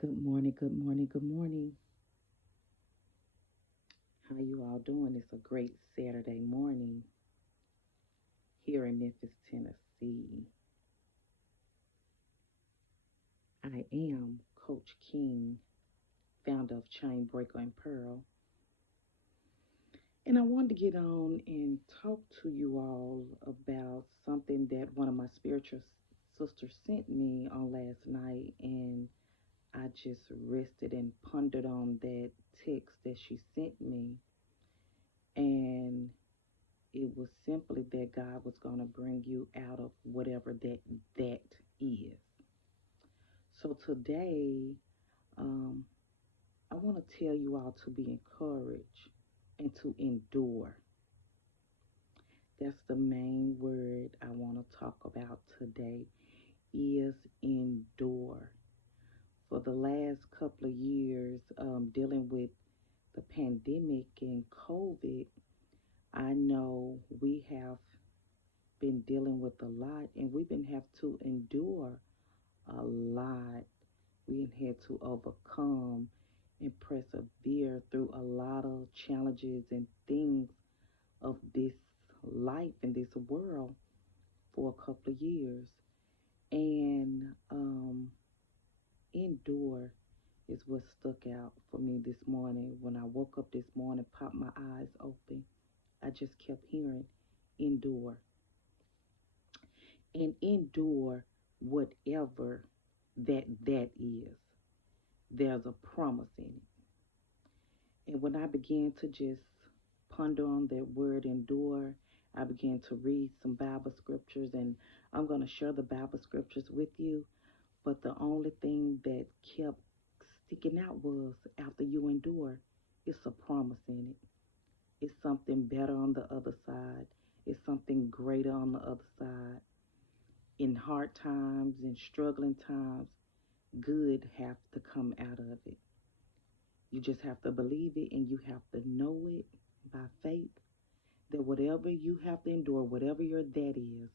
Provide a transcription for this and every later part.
Good morning, good morning, good morning. How you all doing? It's a great Saturday morning here in Memphis, Tennessee. I am Coach King, founder of Chain Breaker and Pearl, and I wanted to get on and talk to you all about something that one of my spiritual sisters sent me on last night, and I just rested and pondered on that text that she sent me, and it was simply that God was going to bring you out of whatever that is. So today, um, I want to tell you all to be encouraged and to endure. That's the main word I want to talk about today is endure. For the last couple of years, dealing with the pandemic and COVID, I know we have been dealing with a lot, and we've been have to endure a lot. We had to overcome and persevere through a lot of challenges and things of this life and this world for a couple of years. And endure is what stuck out for me this morning. When I woke up this morning, popped my eyes open, I just kept hearing endure and endure whatever that is. There's a promise in it. And when I began to just ponder on that word endure, I began to read some Bible scriptures, and I'm going to share the Bible scriptures with you. But the only thing that kept sticking out was after you endure, it's a promise in it. It's something better on the other side. It's something greater on the other side. In hard times, in struggling times, good have to come out of it. You just have to believe it and you have to know it by faith that whatever you have to endure, whatever your that is,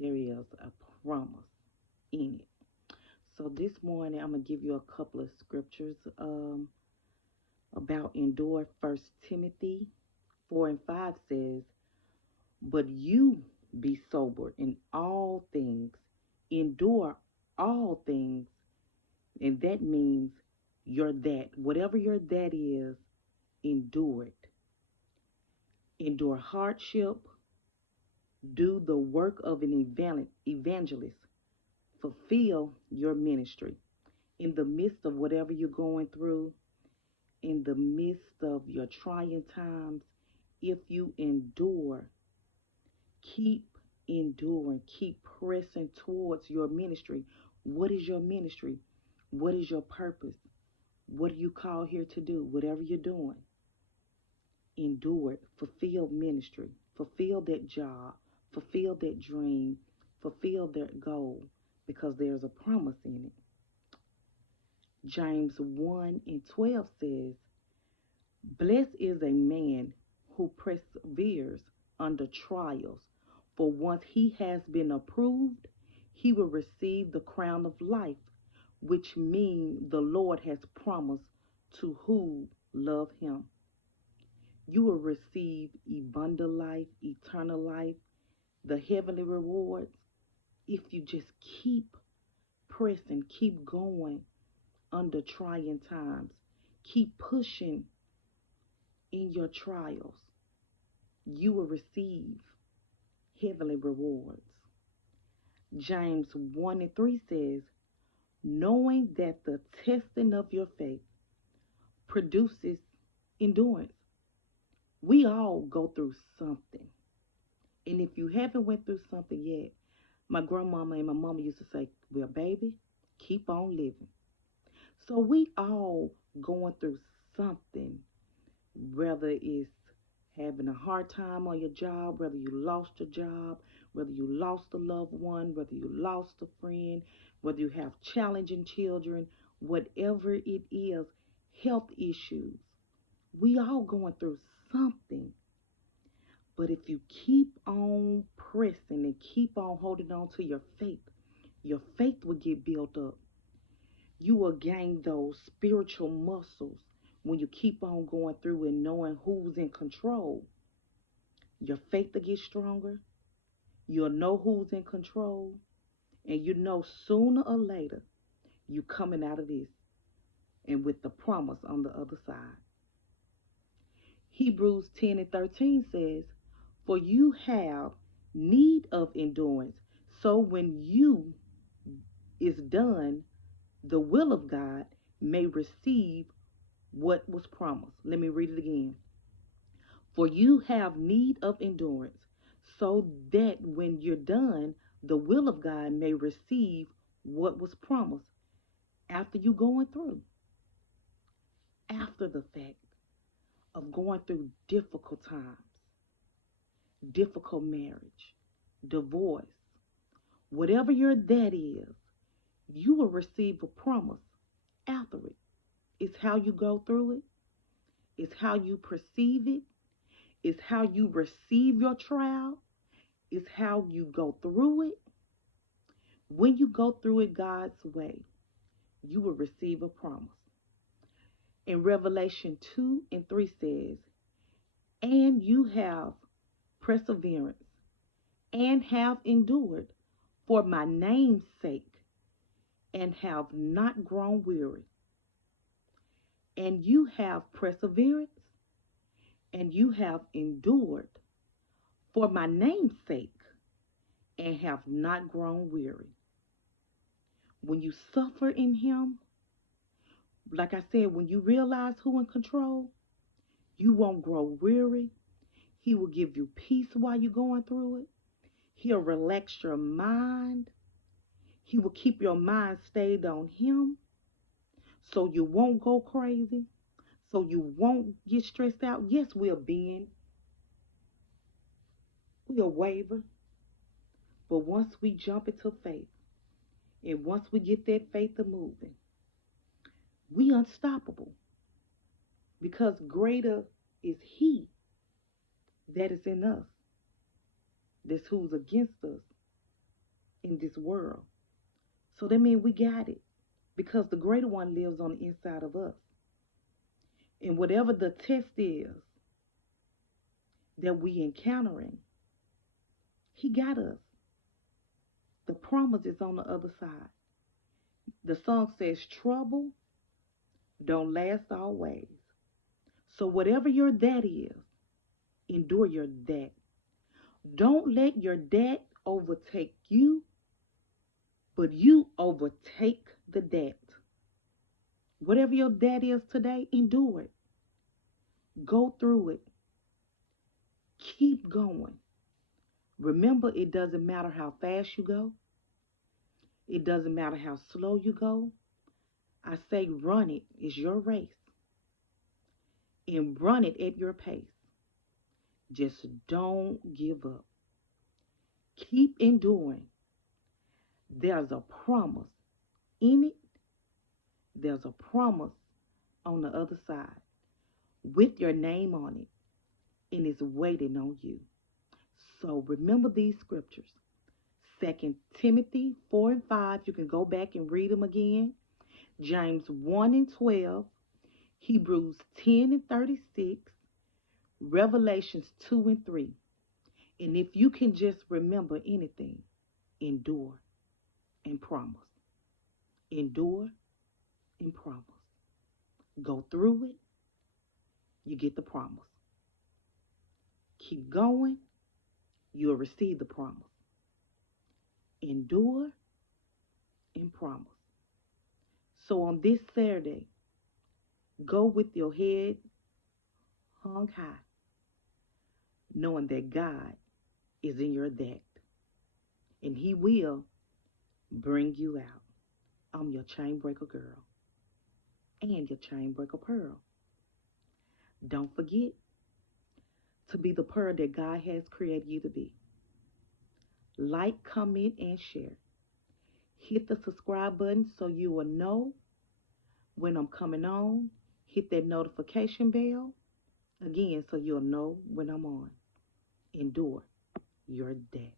there is a promise in it. So this morning I'm gonna give you a couple of scriptures about endure. First Timothy 4:5 says, "But you be sober in all things, endure all things," and that means your that, whatever your that is, endure it. Endure hardship, do the work of an evangelist, fulfill your ministry. In the midst of whatever you're going through, in the midst of your trying times, if you endure, keep enduring, keep pressing towards your ministry. What is your ministry? What is your purpose? What are you called here to do? Whatever you're doing, endure it, fulfill ministry, fulfill that job, fulfill that dream, fulfill that goal, because there's a promise in it. James 1:12 says, "Blessed is a man who perseveres under trials, for once he has been approved, he will receive the crown of life, which means the Lord has promised to who love him." You will receive abundant life, eternal life, the heavenly rewards if you just keep pressing, keep going under trying times, keep pushing in your trials. You will receive heavenly rewards. James 1:3 says, "Knowing that the testing of your faith produces endurance." We all go through something. And if you haven't went through something yet, my grandmama and my mama used to say, "Well, baby, keep on living." So we all going through something, whether it's having a hard time on your job, whether you lost your job, whether you lost a loved one, whether you lost a friend, whether you have challenging children, whatever it is, health issues. We all going through something. But if you keep on pressing and keep on holding on to your faith will get built up. You will gain those spiritual muscles when you keep on going through and knowing who's in control. Your faith will get stronger. You'll know who's in control. And you know sooner or later you coming out of this and with the promise on the other side. Hebrews 10 and 13 says, for you have need of endurance. So when you is done, the will of God may receive what was promised. Let me read it again. For you have need of endurance, so that when you're done, the will of God may receive what was promised after you going through, after the fact of going through difficult times, difficult marriage, divorce, whatever your that is, you will receive a promise after it. It's how you go through it. It's how you perceive it. It's how you receive your trial. It's how you go through it. When you go through it God's way, you will receive a promise. In Revelation 2 and 3 says, and you have perseverance and have endured for my name's sake and have not grown weary. And you have perseverance and you have endured for my name's sake and have not grown weary. When you suffer in him, like I said, when you realize who in control, you won't grow weary. He will give you peace while you're going through it. He'll relax your mind. He will keep your mind stayed on him so you won't go crazy, so you won't get stressed out. Yes, we'll bend, we'll waver, but once we jump into faith and once we get that faith of moving, we unstoppable because greater is he that is in us, that's who's against us in this world. So that means we got it because the greater one lives on the inside of us. And whatever the test is that we encountering, he got us. The promise is on the other side. The song says, trouble don't last always. So whatever your that is, endure your that. Don't let your that overtake you, but you overtake the that. Whatever your that is today, endure it. Go through it. Keep going. Remember, it doesn't matter how fast you go. It doesn't matter how slow you go. I say run it. It's your race. And run it at your pace. Just don't give up. Keep enduring. There's a promise in it. There's a promise on the other side with your name on it. And it's waiting on you. So remember these scriptures. 2 Timothy 4 and 5. You can go back and read them again. James 1 and 12. Hebrews 10 and 36. Revelations 2 and 3. And if you can just remember anything, endure and promise. Endure and promise. Go through it, you get the promise. Keep going, you'll receive the promise. Endure and promise. So on this Saturday, go with your head hung high, knowing that God is in your that, and he will bring you out. I'm your chain breaker girl and your chain breaker pearl. Don't forget to be the pearl that God has created you to be. Like, comment, and share. Hit the subscribe button so you will know when I'm coming on. Hit that notification bell again so you'll know when I'm on. Endure your debt.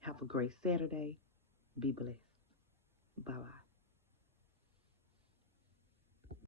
Have a great Saturday. Be blessed. Bye-bye.